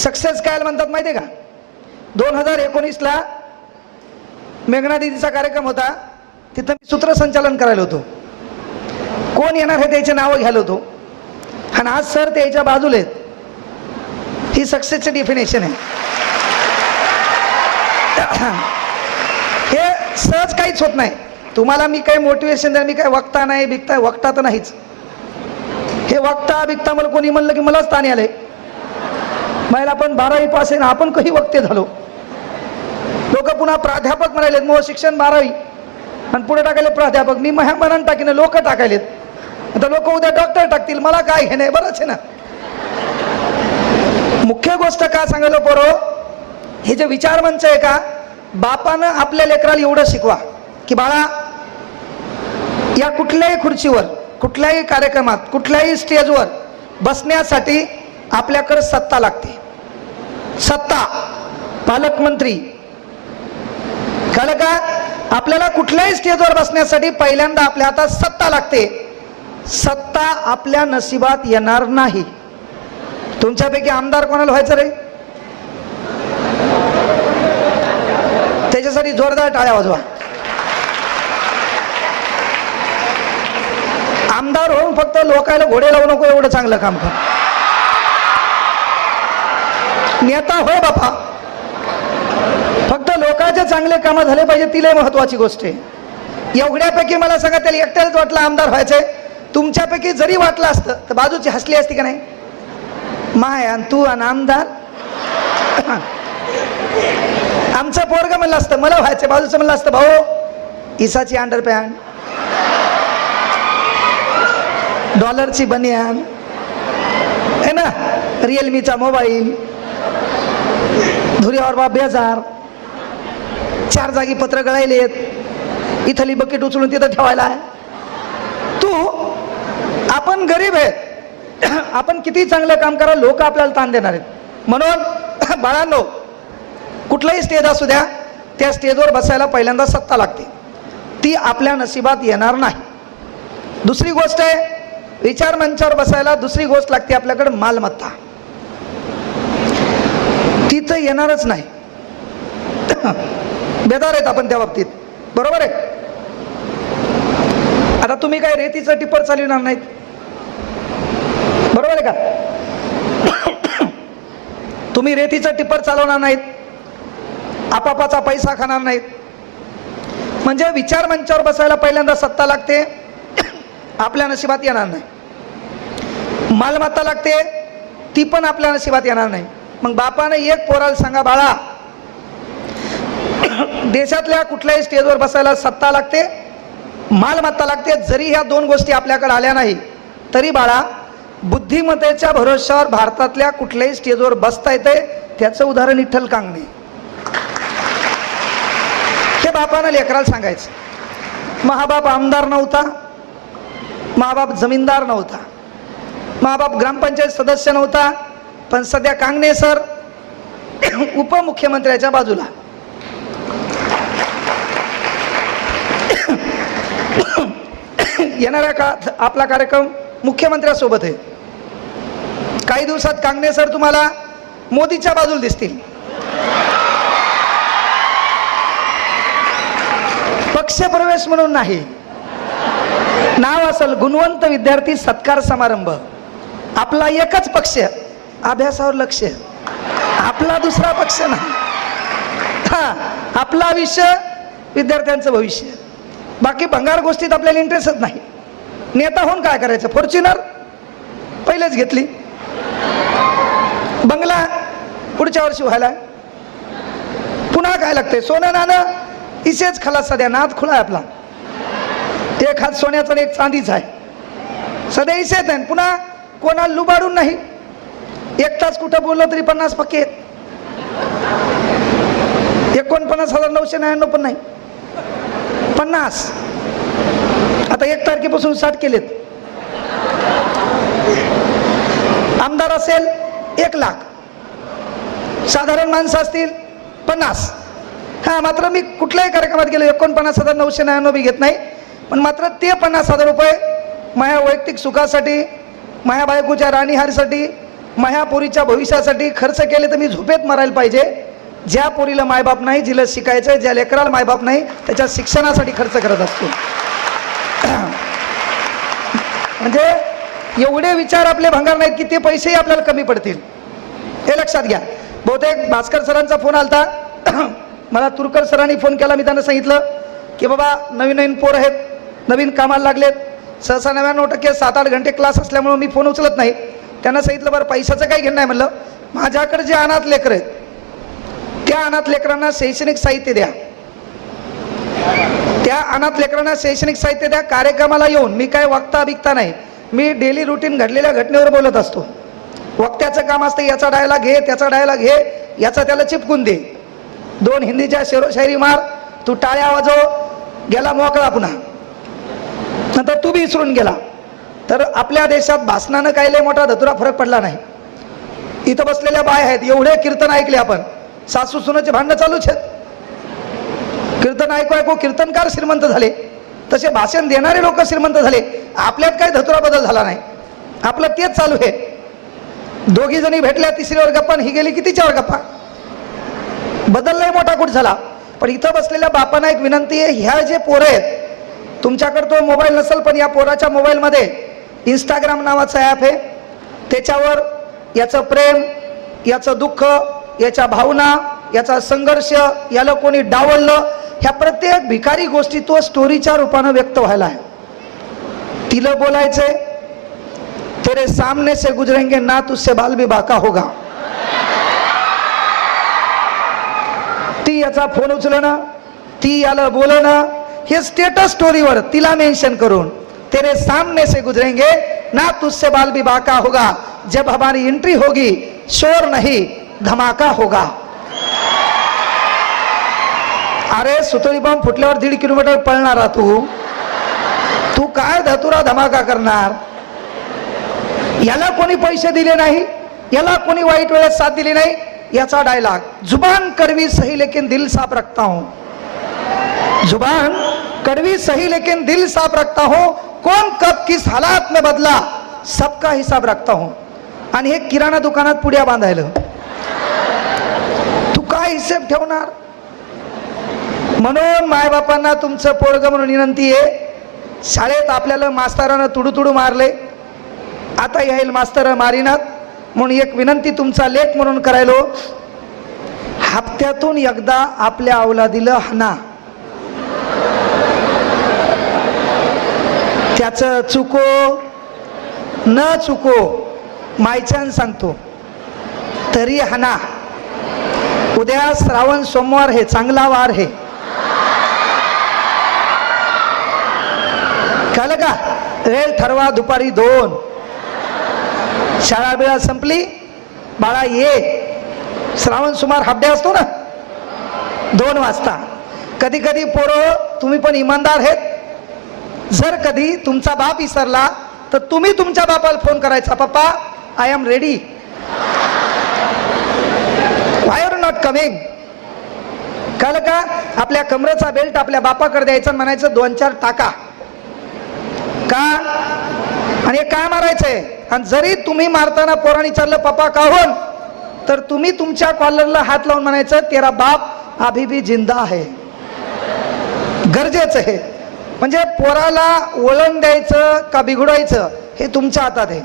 Success काय म्हणतात माहिती आहे का? 2019ला मेघना दीदीचा कार्यक्रम होता, तिथं मी सूत्रसंचालन करायला होतो. कोण येणार हे त्याचे नावं घ्यायला होतो आणि आज सर त्याच्या बाजूला आहेत. ही सक्सेसची डेफिनेशन आहे. हे सहज काहीच होत नाही. तुम्हाला मी काही मोटिवेशन द्या, मी काय वक्ता नाही, बिकता वक्ता तर नाहीच. हे वक्ता बिकता मला कोणी म्हणलं की मलाच ताणे आले. मला पण 12वी पास आहे ना, आपण कधी वक्ते झालो. लोक पुन्हा प्राध्यापक म्हणालेत, मग शिक्षण 12वी आणि पुढे टाकायले प्राध्यापक. मी मनानं टाकीन, लोक टाकायलेत. आता लोक उद्या डॉक्टर टाकतील, मला काय घेणे. बरंच आहे ना. मुख्य गोष्ट का सांगायला पोरो, हे जे विचार मंच आहे का, बापानं आपल्या लेकराला एवढं शिकवा की बाळा, या कुठल्याही खुर्चीवर, कुठल्याही कार्यक्रमात, कुठल्याही स्टेजवर बसण्यासाठी आपल्याकडे सत्ता लागते. सत्ता, पालकमंत्री, कळलं का? आपल्याला कुठल्याही स्टेजवर बसण्यासाठी पहिल्यांदा आपल्या हातात सत्ता लागते. सत्ता आपल्या नशिबात येणार नाही. तुमच्यापैकी आमदार कोणाला व्हायचं रे? त्याच्यासाठी जोरदार टाळ्या वाजवा. आमदार होऊन फक्त लोकायला घोडे लावू नको, एवढं चांगलं काम कर. नेता हो बापा, फक्त लोकांचे चांगले कामं झाले पाहिजे, तिला महत्वाची गोष्ट आहे. एवढ्यापैकी मला सांगा, त्याला एकट्यालाच वाटलं आमदार व्हायचंय. तुमच्यापैकी जरी वाटलं असतं तर बाजूची हसली असती का नाही? माय आणि तू आणि आमदार. आमचं पोरग म्हणलं असतं मला व्हायचं, बाजूचं म्हणलं असतं भाऊ इसाची अंडरपॅन्ट, डॉलरची बनियान है ना, रिअलमीचा मोबाईल, धुऱ्यावर बा बेजार, 4 जागी पत्र गळायलेत, इथली बकेट उचलून तिथं ठेवायला आहे. तू, आपण गरीब आहे, आपण किती चांगलं काम करा, लोक आपल्याला ताण देणार आहेत. म्हणून बाळांनो, कुठलाही स्टेज असू द्या, त्या स्टेजवर बसायला पहिल्यांदा सत्ता लागते. ती आपल्या नशिबात येणार नाही. दुसरी गोष्ट आहे, विचार मंचावर बसायला दुसरी गोष्ट लागते आपल्याकडे, मालमत्ता. ती तर येणारच नाही. बेदार आहेत आपण त्या बाबतीत, बरोबर आहे. आता तुम्ही काय रेतीचं टिप्पर चालवणार नाहीत, बरोबर आहे का? तुम्ही रेतीचं टिप्पर चालवणार नाहीत, आपापाचा पैसा खाणार नाहीत. म्हणजे विचार मंचावर बसायला पहिल्यांदा सत्ता लागते, आपल्या नशिबात येणार नाही. मालमत्ता लागते, ती पण आपल्या नशिबात येणार नाही. मग बापाने एक पोराला सांगा, बाळा देशातल्या कुठल्याही स्टेजवर बसायला सत्ता लागते, मालमत्ता लागते. जरी ह्या 2 गोष्टी आपल्याकडे आल्या नाही तरी बाळा, बुद्धिमत्तेच्या भरोश्यावर भारतातल्या कुठल्याही स्टेजवर बसता येते. त्याचं उदाहरण विठ्ठल कांगणे. हे बापानं लेकराला सांगायचं. महाबाप आमदार नव्हता, महाबाप जमीनदार नव्हता, महाबाप ग्रामपंचायत सदस्य नव्हता, पण सध्या कांगणे सर उपमुख्यमंत्र्याच्या बाजूला. येणाऱ्या काळात आपला कार्यक्रम मुख्यमंत्र्यासोबत आहे. काही दिवसात कांगणे सर तुम्हाला मोदीच्या बाजूला दिसतील. पक्षप्रवेश म्हणून नाही, नाव असेल गुणवंत विद्यार्थी सत्कार समारंभ. आपला एकच पक्ष, अभ्यासावर लक्ष, आपला दुसरा पक्ष नाही. हा, आपला आयुष्य, विद्यार्थ्यांचं भविष्य. बाकी भंगार गोष्टीत आपल्याला इंटरेस्टच नाही. नेता होऊन काय करायचं? फॉर्च्युनर पहिलेच घेतली, बंगला पुढच्या वर्षी व्हायला, पुन्हा काय लागतंय? सोनं नाणं इसेच खलास. सध्या नाद खुला आहे आपला. एक हात सोन्याचा आणि एक चांदीचा आहे. सध्या इसेच आहे. पुन्हा कोणाला लुबाडून नाही. एक तास कुठं बोललं तरी 50 पक्के. 49,999 पण नाही, 50. आता 1 तारखेपासून 60 केलेत. आमदार असेल 1 लाख, साधारण माणसं असतील 50. हा, मात्र मी कुठल्याही कार्यक्रमात गेलो 49,999 बी घेत नाही. पण मात्र ते 50,000 रुपये माझ्या वैयक्तिक सुखासाठी, माझ्या बायकोच्या राणीहारसाठी, माझ्या पोरीच्या भविष्यासाठी खर्च केले तर मी झोपेत मरायला पाहिजे. ज्या पोरीला मायबाप नाही, जिला शिकायचं, ज्या लेकराला मायबाप नाही, त्याच्या शिक्षणासाठी खर्च करत असतो. म्हणजे एवढे विचार आपले भंगार नाहीत की ते पैसेही आपल्याला कमी पडतील, हे लक्षात घ्या. बहुतेक भास्कर सरांचा फोन आलता, मला तुरकर सरांनी फोन केला. मी त्यांना सांगितलं की बाबा नवीन नवीन पोर आहेत, नवीन कामाला लागलेत, सहसा 99% 7-8 घंटे क्लास असल्यामुळे मी फोन उचलत नाही. त्यांना सांगितलं बरं पैशाचं काही घेणं नाही. म्हणलं माझ्याकडे जे अनाथ लेकर आहेत त्या अनाथ लेकरांना शैक्षणिक साहित्य द्या, त्या अनाथ लेकरांना शैक्षणिक साहित्य द्या. कार्यक्रमाला येऊन मी काय वक्ता बिकता नाही, मी डेली रुटीन घडलेल्या घटनेवर बोलत असतो. वक्त्याचं काम असतं याचा डायलॉग घे, त्याचा डायलॉग घे, याचा त्याला चिपकून दे, 2 हिंदीच्या शेरोशायरी मार, तू टाळ्या वाजव, गेला मोकळा. पुन्हा नंतर तू बी विसरून गेला. तर आपल्या देशात भाषणानं काही लय मोठा धतुरा फरक पडला नाही. इथं बसलेल्या बाय आहेत, एवढे कीर्तन ऐकले आपण, सासू सुनाचे भांडणं चालूच आहेत. कीर्तन ऐकू ऐकू कीर्तनकार श्रीमंत झाले, तसे भाषण देणारे लोक श्रीमंत झाले. आपल्यात काही धतुरा बदल झाला नाही, आपलं तेच चालू आहे. दोघी जणी भेटल्या तिसरीवर गप्पा, ही गेली की तिच्यावर गप्पा. बदल नाही मोठा कुठ झाला. पण इथं बसलेल्या बापांना एक विनंती आहे, ह्या जे पोरं आहेत, तुमच्याकडे तो मोबाईल नसेल पण या पोराच्या मोबाईलमध्ये इंस्टाग्राम नावाचं ॲप आहे. त्याच्यावर याचं प्रेम, याचं दुःख, याच्या भावना, याचा संघर्ष, याला कोणी डावललं, ह्या प्रत्येक भिकारी गोष्टी तो स्टोरीच्या रूपानं व्यक्त व्हायला आहे. तिला बोलायचंय, तेरे सामने से गुजरेंगे ना तुझसे बाल भी बाका होगा. ती याचा फोन उचलणं, ती याला बोलणं, हे स्टेटस स्टोरीवर तिला मेंशन करून, तेरे सामने से गुजरेंगे ना तुझसे बाल भी बाका होगा, जब हमारी एंट्री होगी शोर नहीं धमाका होगा. अरे सुतळी बॉम्ब फुटल्यावर 1.5 किलोमीटर पळणारा तू काय धतुरा धमाका करणार. याला कोणी पैसे दिले नाही, याला कोणी वाईट वेळेत साथ दिली नाही. याचा डायलॉग, जुबान कड़वी सही लेकिन दिल साफ रखता हूं, जुबान कड़वी सही लेकिन दिल साफ रखता हूं, कौन कब किस हालात में बदला सबका हिसाब रखता हूं. आणि हे किराणा दुकानात पुड्या बांधायला तू काय हिशेब ठेवणार. म्हणून मायबापांना तुमचं पोरग म्हणून विनंती आहे, शाळेत आपल्याला मास्तरानं तुडू मारले, आता येईल मास्तर मारिनात. म्हणून एक विनंती तुमचा लेख म्हणून करायलो, हप्त्यातून एकदा आपल्या अवलादीला हाना. त्याचं चुको न चुको मायच्यान सांगतो तरी हाना. उद्या श्रावण सोमवार हे चांगला वार हे, कळलं का. वेळ ठरवा दुपारी 2, शाळा बिळा संपली, बाळा ये. श्रावण सुमार हाफ डे असतो ना 2 वाजता. कधी कधी पोरं तुम्ही पण इमानदार आहेत, जर कधी तुमचा बाप विसरला तर तुम्ही तुमच्या बापाला फोन करायचा, पप्पा I am ready, why are not coming. कळलं का. आपल्या कमरेचा बेल्ट आपल्या बापाकडे द्यायचा, म्हणायचं 2-4 टाका का, आणि हे काय मारायचंय. आणि जरी तुम्ही मारताना पोरांनी विचारलं पप्पा काहून, तर तुम्ही तुमच्या कॉलरला हात लावून म्हणायचं तेरा बाप अभी भी जिंदा है. गरजेचं आहे. म्हणजे पोराला वळण द्यायचं का बिघडवायचं हे तुमच्या हातात आहे.